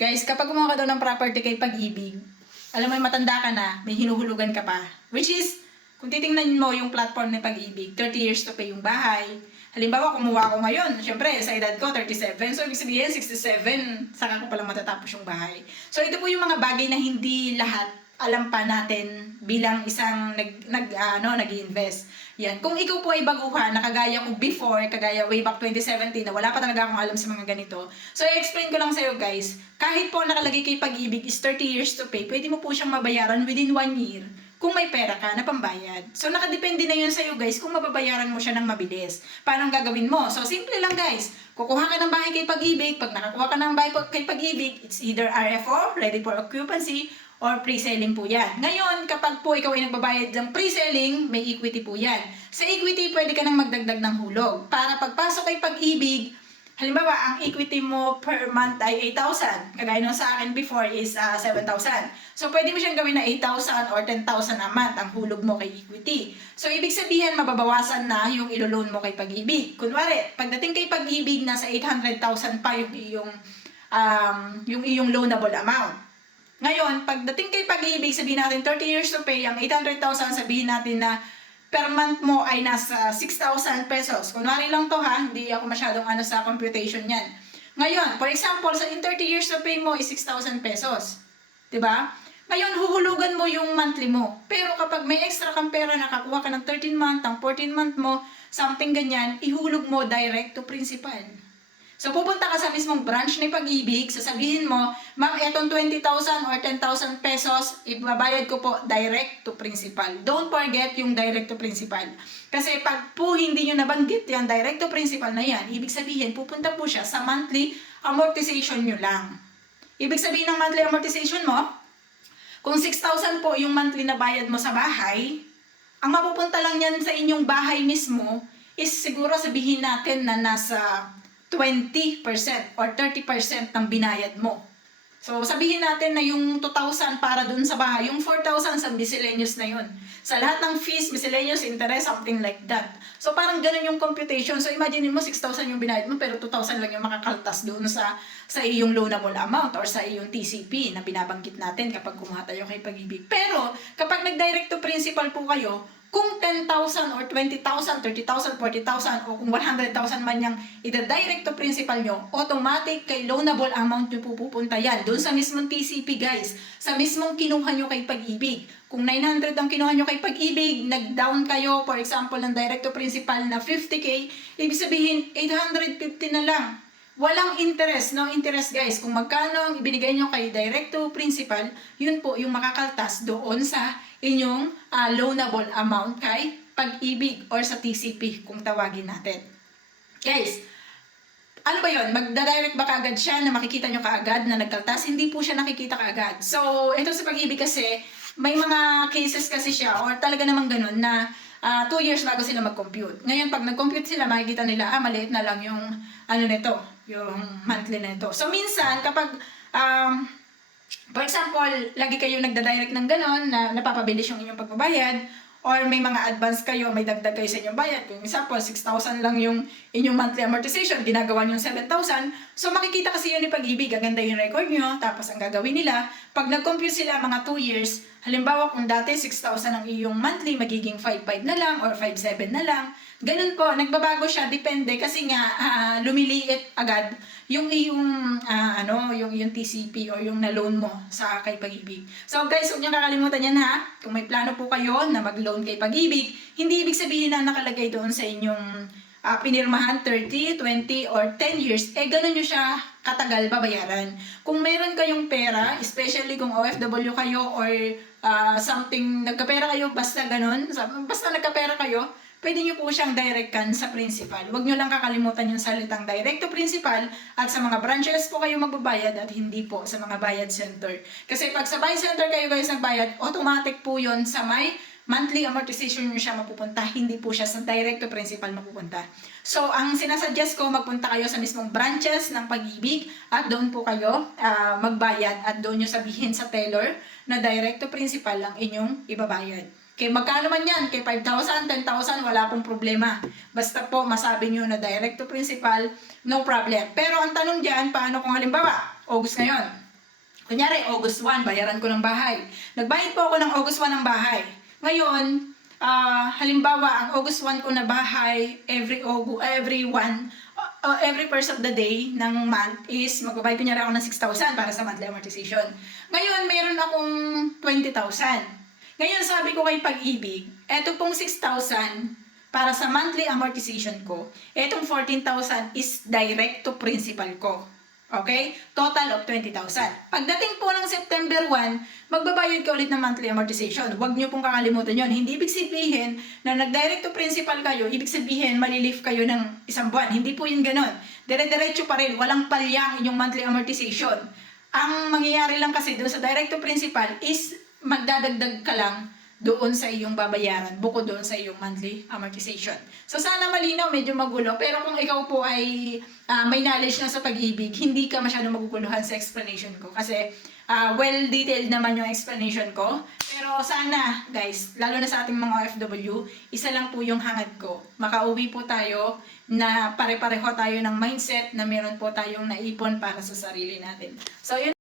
Guys, kapag gumawa ka daw ng property kay Pag-ibig, alam mo, matanda ka na, may hinuhulugan ka pa. Which is, kung titingnan mo yung platform ng Pag-ibig, 30 years to pay yung bahay. Halimbawa, kumuha ko ngayon, syempre, sa edad ko, 37. So, ibig sabihin, 67, saka ko palang matatapos yung bahay. So, ito po yung mga bagay na hindi lahat alam pa natin bilang isang nag-invest. Yan. Kung ikaw po ay baguhan, na kagaya ko before, kagaya way back 2017, na wala pa talaga akong alam sa mga ganito. So, i-explain ko lang sa'yo guys, kahit po nakalagay kay Pag-ibig is 30 years to pay, pwede mo po siyang mabayaran within 1 year kung may pera ka na pambayad. So, nakadepende na yun sa'yo guys kung mababayaran mo siya ng mabilis. Paano ang gagawin mo? So, simple lang guys. Kukuha ka ng bahay kay Pag-ibig. Pag nakakuha ka ng bahay kay Pag-ibig, it's either RFO, ready for occupancy, or pre-selling po yan. Ngayon, kapag po ikaw ay nagbabayad ng pre-selling, may equity po yan. Sa equity, pwede ka nang magdagdag ng hulog. Para pagpasok kay Pag-ibig, halimbawa, ang equity mo per month ay 8,000. Kagaya nung sa akin before is 7,000. So, pwede mo siyang gawin na 8,000 or 10,000 a month ang hulog mo kay equity. So, ibig sabihin, mababawasan na yung ilo-loan mo kay Pag-ibig. Kunwari, pagdating kay Pag-ibig, nasa 800,000 pa yung iyong loanable amount. Ngayon, pagdating kay Pag-ibig, sabihin natin 30 years to pay, ang 800,000, sabihin natin na per month mo ay nasa 6,000 pesos. Kunwari lang to ha, hindi ako masyadong sa computation yan. Ngayon, for example, sa in 30 years to pay mo is 6,000 pesos. Diba? Ngayon, huhulugan mo yung monthly mo. Pero kapag may extra kang pera, nakakuha ka ng 13 month, ang 14 month mo, something ganyan, ihulog mo direct to principal. So, pupunta ka sa mismong branch ng Pag-ibig, sasabihin mo, ma'am, etong 20,000 or 10,000 pesos, ibabayad ko po direct to principal. Don't forget yung direct to principal. Kasi pag po hindi nyo nabanggit yan, direct to principal na yan, ibig sabihin, pupunta po siya sa monthly amortization nyo lang. Ibig sabihin ng monthly amortization mo, kung 6,000 po yung monthly na bayad mo sa bahay, ang mapupunta lang yan sa inyong bahay mismo is siguro sabihin natin na nasa 20% or 30% ng binayad mo. So, sabihin natin na yung 2,000 para dun sa bahay, yung 4,000 sa miscellaneous na yun. Sa lahat ng fees, miscellaneous, interest, something like that. So, parang ganun yung computation. So, imagine mo 6,000 yung binayad mo, pero 2,000 lang yung makakaltas doon sa iyong loanable amount or sa iyong TCP na binabanggit natin kapag kumuha tayo kay Pag-ibig. Pero, kapag nag-direct to principal po kayo, kung 10,000 or 20,000, 30,000, 40,000 o kung 100,000 man yung ida-direct to principal nyo, automatic kay loanable amount nyo pupunta yan. Doon sa mismong TCP guys, sa mismong kinuha nyo kay Pag-ibig. Kung 900 ang kinuha nyo kay Pag-ibig, nag-down kayo, for example, ng direct to principal na 50k, ibig sabihin 850 na lang. Walang interest, no interest guys. Kung magkano ang ibinigay nyo kay direct to principal, yun po yung makakaltas doon sa inyong loanable amount kay Pag-ibig or sa TCP kung tawagin natin. Guys, ano ba yun? Magda-direct ba kaagad siya na makikita nyo kaagad na nagkaltas? Hindi po siya nakikita kaagad. So, ito sa Pag-ibig kasi, may mga cases kasi siya or talaga namang ganun na 2 years bago sila mag-compute. Ngayon, pag nag-compute sila, makikita nila, maliit na lang yung nito, yung monthly na ito. So, minsan, kapag for example, lagi kayo nagda-direct ng ganon na napapabilis yung inyong pagbabayad or may mga advance kayo, may dagdag kayo sa inyong bayad. Kung example, 6,000 lang yung inyong monthly amortization, ginagawa nyo yung 7,000. So, makikita kasi yun ni Pag-ibig, gaganda yung record nyo, tapos ang gagawin nila, pag nag-compute sila mga 2 years, halimbawa kung dati 6,000 ang iyong monthly, magiging 5,500 na lang or 5,700 na lang. Ganun po, nagbabago siya, depende kasi nga lumiliit agad yung yung TCP o yung na-loan mo sa kay Pag-ibig. So guys, huwag niyo kakalimutan yan ha. Kung may plano po kayo na mag-loan kay Pag-ibig, hindi ibig sabihin na nakalagay doon sa inyong pinirmahan 30, 20, or 10 years, ganun nyo siya katagal babayaran. Kung meron kayong pera, especially kung OFW kayo or something, nagkapera kayo, basta ganun, basta nagkapera kayo, pwede nyo po siyang directan sa principal. Huwag nyo lang kakalimutan yung salitang direct to principal at sa mga branches po kayo magbabayad at hindi po sa mga bayad center. Kasi pag sa bayad center kayo guys nagbayad, automatic po yon sa may monthly amortization nyo siya mapupunta, hindi po siya sa direct to principal mapupunta. So, ang sinasuggest ko, magpunta kayo sa mismong branches ng Pag-ibig at doon po kayo magbayad at doon nyo sabihin sa teller na direct to principal ang inyong ibabayad. Kay magkano man yan, kay 5,000, 10,000, wala pong problema. Basta po masabi nyo na direct to principal, no problem. Pero ang tanong dyan, paano kung halimbawa, August ngayon, Kunyari, August 1, bayaran ko ng bahay. Nagbayad po ako ng August 1 ng bahay. Ngayon, halimbawa, ang August 1 ko na bahay, every first of the day ng month is magbabayad kunyari ako ng 6,000 para sa monthly amortization. Ngayon, mayroon akong 20,000. Ngayon, sabi ko kay Pag-ibig, eto pong 6,000 para sa monthly amortization ko, etong 14,000 is direct to principal ko. Okay? Total of 20,000. Pagdating po ng September 1, magbabayad ka ulit ng monthly amortization. Huwag niyo pong kakalimutan yon. Hindi ibig sabihin na nag-direct to principal kayo, ibig sabihin malilift kayo ng isang buwan. Hindi po yun ganun. Dire-diretso pa rin. Walang palyang inyong monthly amortization. Ang mangyayari lang kasi doon sa direct to principal is magdadagdag ka lang doon sa iyong babayaran, bukod doon sa iyong monthly amortization. So sana malinaw, medyo magulo, pero kung ikaw po ay may knowledge na sa Pag-ibig, hindi ka masyadong maguguluhan sa explanation ko. Kasi well-detailed naman yung explanation ko. Pero sana, guys, lalo na sa ating mga OFW, isa lang po yung hangad ko. Makauwi po tayo na pare-pareho tayo ng mindset na meron po tayong naipon para sa sarili natin. So, yun.